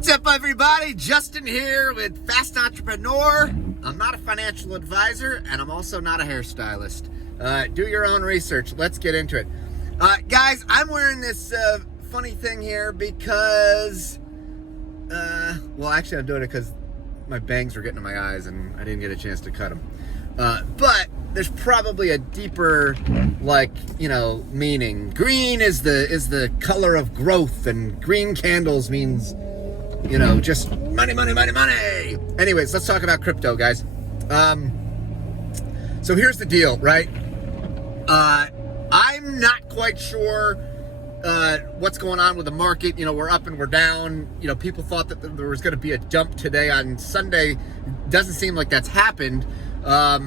What's up, everybody? Justin here with Fast Entrepreneur. I'm not a financial advisor, and I'm also not a hairstylist. Do your own research. Let's get into it. Guys, I'm wearing this funny thing here because, well, actually, I'm doing it because my bangs were getting in my eyes, and I didn't get a chance to cut them. But there's probably a deeper, meaning. Green is the color of growth, and green candles means, just money. Anyways, let's talk about crypto, guys. So here's the deal, right? I'm not quite sure what's going on with the market. We're up and we're down. People thought that there was going to be a dump today on Sunday. Doesn't seem like that's happened. A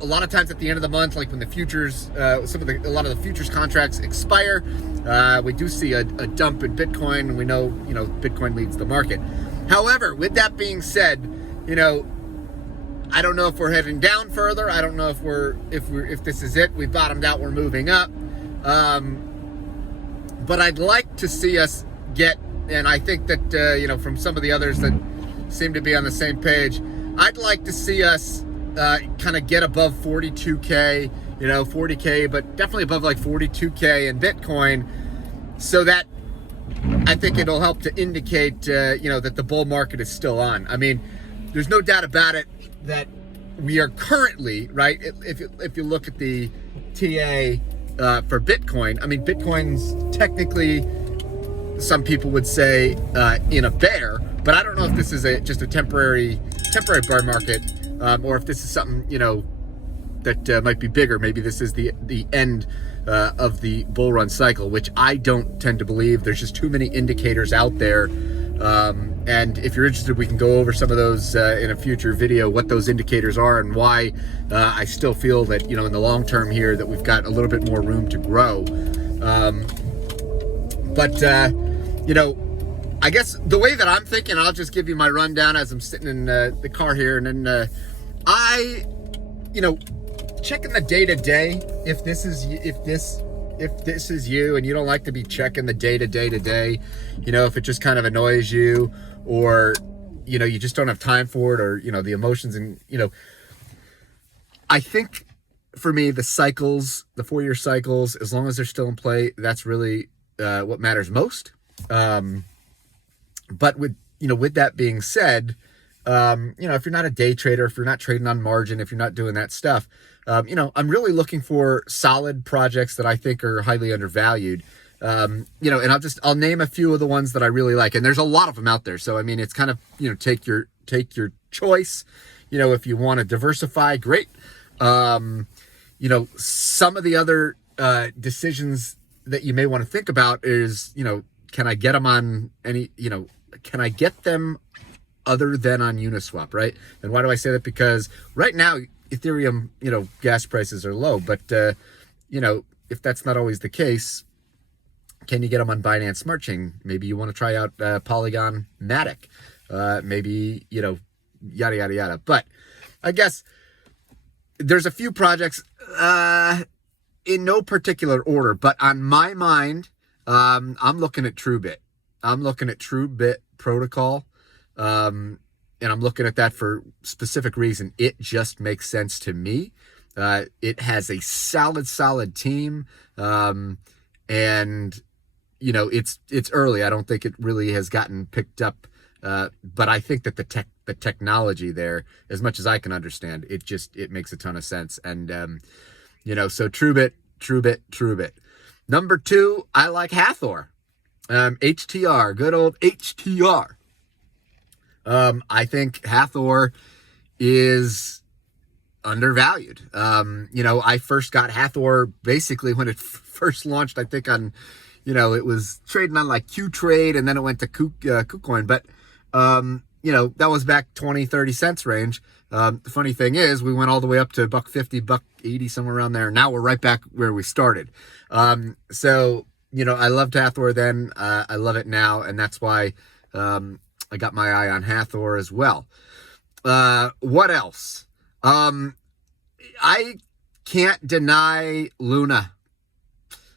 lot of times at the end of the month, like when the futures, a lot of the futures contracts expire, we do see a dump in Bitcoin, and we know, Bitcoin leads the market. However, with that being said, I don't know if we're heading down further. I don't know if this is it. We've bottomed out. We're moving up. But I'd like to see us get, and I think that, from some of the others that seem to be on the same page, I'd like to see us kind of get above 42K, 40K, but definitely above like 42K in Bitcoin, so that I think it'll help to indicate, that the bull market is still on. I mean, there's no doubt about it that we are currently, right, if you look at the TA for Bitcoin, I mean, Bitcoin's technically, some people would say, in a bear, but I don't know if this is just a temporary bear market, or if this is something, that might be bigger. Maybe this is the end of the bull run cycle, which I don't tend to believe. There's just too many indicators out there. And if you're interested, we can go over some of those in a future video, what those indicators are and why I still feel that, in the long term here, that we've got a little bit more room to grow. I guess the way that I'm thinking, I'll just give you my rundown as I'm sitting in the car here, and then checking the day to day. If this is you and you don't like to be checking the day to day, if it just kind of annoys you, or you just don't have time for it, or the emotions, and I think for me the cycles, the 4-year cycles, as long as they're still in play, that's really what matters most. But with that being said, if you're not a day trader, if you're not trading on margin, if you're not doing that stuff, I'm really looking for solid projects that I think are highly undervalued. And I'll name a few of the ones that I really like, and there's a lot of them out there. So, I mean, it's kind of, take your choice. If you want to diversify, great. Some of the other decisions that you may want to think about is, can I get them on any, can I get them other than on Uniswap, right? And why do I say that? Because right now, Ethereum, gas prices are low, but, if that's not always the case, can you get them on Binance Smart Chain? Maybe you want to try out Polygon Matic, maybe, yada, yada, yada. But I guess there's a few projects in no particular order, but on my mind, I'm looking at TrueBit. I'm looking at TrueBit protocol, and I'm looking at that for specific reason. It just makes sense to me. It has a solid team, and it's early. I don't think it really has gotten picked up, but I think that the technology there, as much as I can understand, it makes a ton of sense. And so TrueBit. Number 2, I like Hathor. HTR, good old HTR. I think Hathor is undervalued. I first got Hathor basically when it first launched, I think on, it was trading on like Qtrade, and then it went to KuCoin. But, that was back 20, 30 cents range. The funny thing is, we went all the way up to $1.50, $1.80, somewhere around there. Now we're right back where we started. I loved Hathor then. I love it now, and that's why I got my eye on Hathor as well. What else? I can't deny Luna.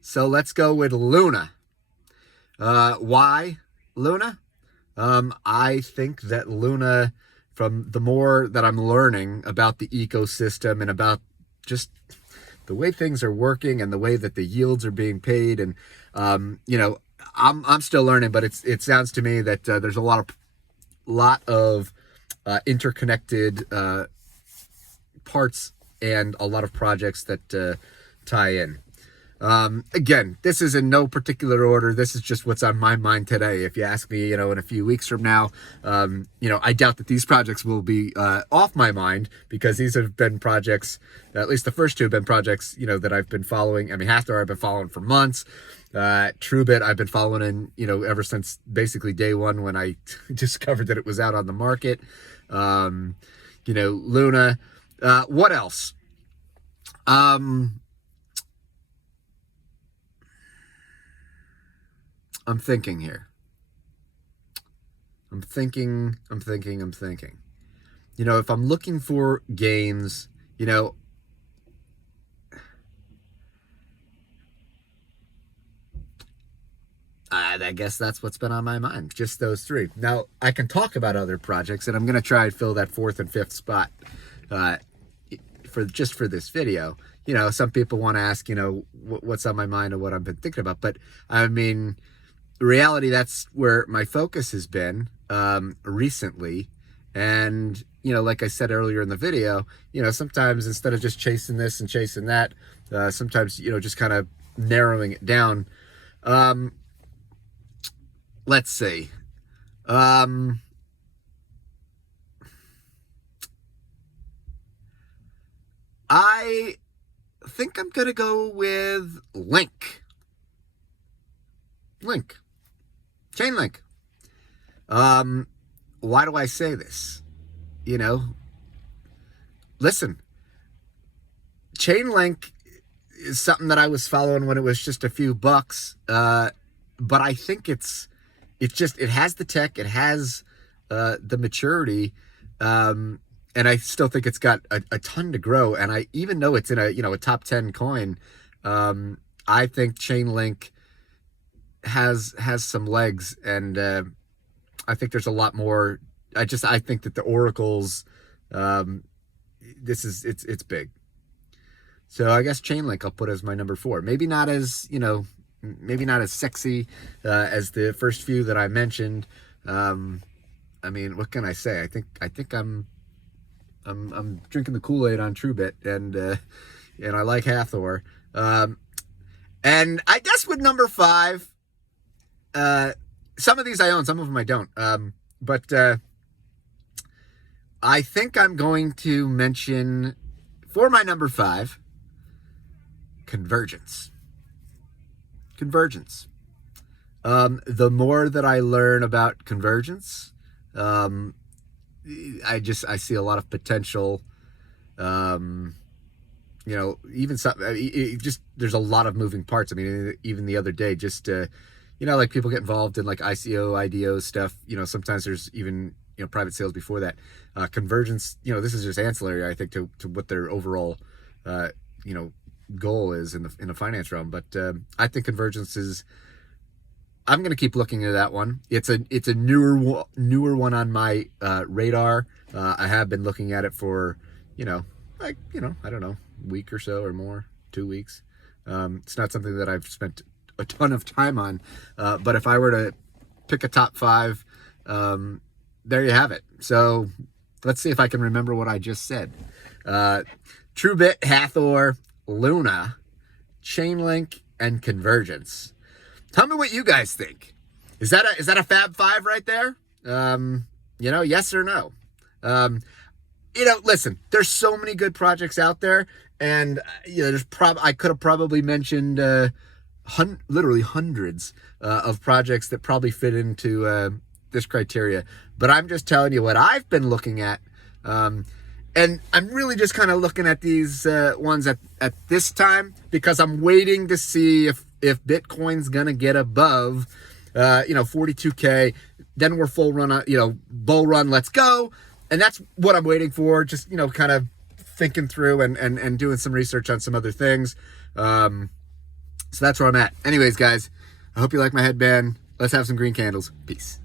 So let's go with Luna. Why Luna? I think that Luna, from the more that I'm learning about the ecosystem and about just the way things are working and the way that the yields are being paid, and I'm still learning, but it sounds to me that there's a lot of interconnected parts and a lot of projects that tie in. Again, this is in no particular order. This is just what's on my mind today. If you ask me, in a few weeks from now, I doubt that these projects will be off my mind, because these have been projects, at least the first two have been projects, that I've been following. I mean, Hathor I've been following for months. TrueBit I've been following ever since basically day one when I discovered that it was out on the market. Luna. What else? I'm thinking here. I'm thinking. If I'm looking for games, I guess that's what's been on my mind. Just those three. Now, I can talk about other projects, and I'm going to try and fill that fourth and fifth spot for this video. Some people want to ask, what's on my mind and what I've been thinking about. But, I mean, reality, that's where my focus has been recently. And, like I said earlier in the video, sometimes instead of just chasing this and chasing that, sometimes, just kind of narrowing it down. Let's see. I think I'm going to go with Link. Chainlink. Why do I say this? Listen, Chainlink is something that I was following when it was just a few bucks. But I think it has the tech, it has the maturity, and I still think it's got a ton to grow. And I, even though it's in a top 10 coin, I think Chainlink has some legs, and I think there's a lot more. I think that the oracles, it's big. So I guess Chainlink I'll put as my number 4. Maybe not as sexy as the first few that I mentioned. I mean, what can I say? I think I'm drinking the Kool-Aid on TrueBit, and I like Hathor. And I guess with number 5, some of these I own, some of them I don't. But I think I'm going to mention, for my number 5, Convergence. The more that I learn about Convergence, I see a lot of potential. Even there's a lot of moving parts. I mean, even the other day, like people get involved in like ICO, IDO stuff. Sometimes there's even private sales before that. Convergence, this is just ancillary, I think, to what their overall goal is in the finance realm. But I think Convergence is. I'm going to keep looking at that one. It's a newer one on my radar. I have been looking at it for I don't know, a week or so or more, 2 weeks. It's not something that I've spent a ton of time on. But if I were to pick a top 5, there you have it. So let's see if I can remember what I just said. TrueBit, Hathor, Luna, Chainlink, and Convergence. Tell me what you guys think. Is that a Fab 5 right there? Yes or no? Listen, there's so many good projects out there, and I could have probably mentioned literally hundreds of projects that probably fit into this criteria. But I'm just telling you what I've been looking at. And I'm really just kind of looking at these ones at this time, because I'm waiting to see if Bitcoin's going to get above, 42K. Then we're full run, bull run, let's go. And that's what I'm waiting for. Just, kind of thinking through and doing some research on some other things. So that's where I'm at. Anyways, guys, I hope you like my headband. Let's have some green candles. Peace.